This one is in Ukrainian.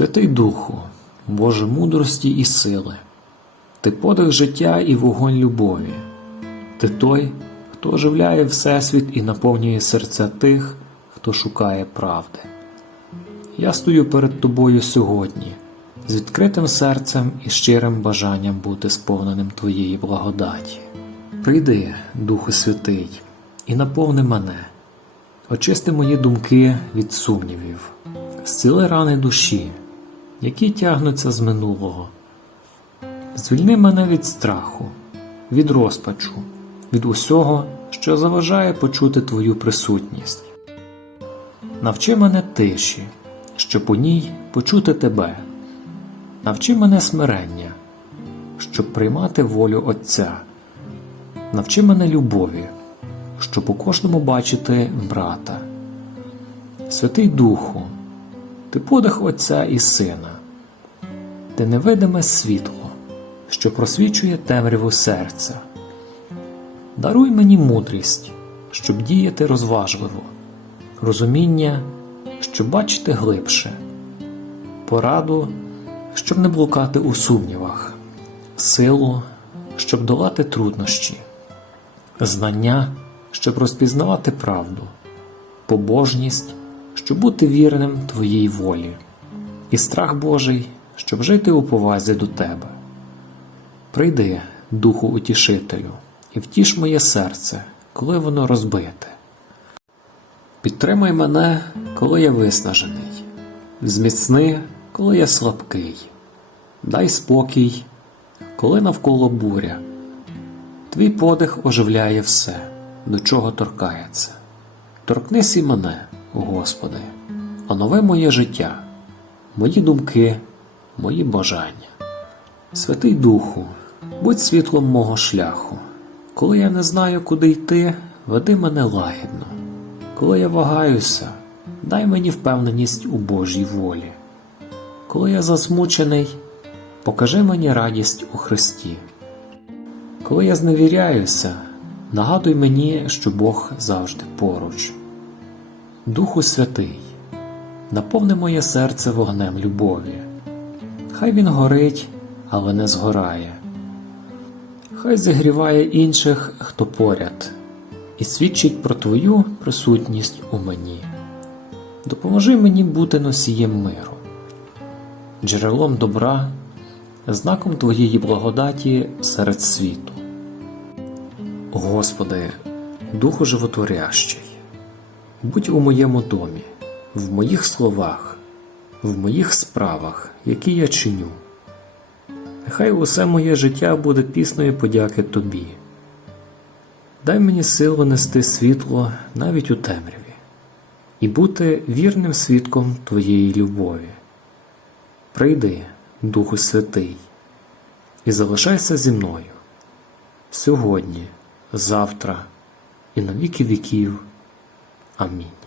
Святий Духу, Боже мудрості і сили, Ти подих життя і вогонь любові, Ти той, хто оживляє Всесвіт і наповнює серця тих, хто шукає правди. Я стою перед тобою сьогодні з відкритим серцем і щирим бажанням бути сповненим Твоєї благодаті. Прийди, Духу Святий, і наповни мене, очисти мої думки від сумнівів, зціли рани душі, які тягнуться з минулого. Звільни мене від страху, від розпачу, від усього, що заважає почути Твою присутність. Навчи мене тиші, щоб у ній почути тебе. Навчи мене смирення, щоб приймати волю Отця. Навчи мене любові, щоб у кожному бачити брата. Святий Духу, ти подих Отця і Сина, ти невидиме світло, що просвічує темряву серця. Даруй мені мудрість, щоб діяти розважливо, розуміння, щоб бачити глибше, пораду, щоб не блукати у сумнівах, силу, щоб долати труднощі, знання, щоб розпізнавати правду, побожність, щоб бути вірним Твоїй волі, і страх Божий, щоб жити у повазі до Тебе. Прийди, Духу Утішителю, і втіш моє серце, коли воно розбите. Підтримай мене, коли я виснажений, зміцни, коли я слабкий, дай спокій, коли навколо буря. Твій подих оживляє все, до чого торкається. Торкнись і мене, Господи, онови моє життя, мої думки, мої бажання. Святий Духу, будь світлом мого шляху. Коли я не знаю, куди йти, веди мене лагідно. Коли я вагаюся, дай мені впевненість у Божій волі. Коли я засмучений, покажи мені радість у Христі. Коли я зневіряюся, нагадуй мені, що Бог завжди поруч. Духу Святий, наповни моє серце вогнем любові. Хай він горить, але не згорає. Хай зігріває інших, хто поряд, і свідчить про Твою присутність у мені. Допоможи мені бути носієм миру, джерелом добра, знаком Твоєї благодаті серед світу. Господи, Духу Животворящий, будь у моєму домі, в моїх словах, в моїх справах, які я чиню. Нехай усе моє життя буде піснею подяки Тобі. Дай мені силу нести світло навіть у темряві і бути вірним свідком Твоєї любові. Прийди, Духу Святий, і залишайся зі мною сьогодні, завтра і на віки віків. Амінь.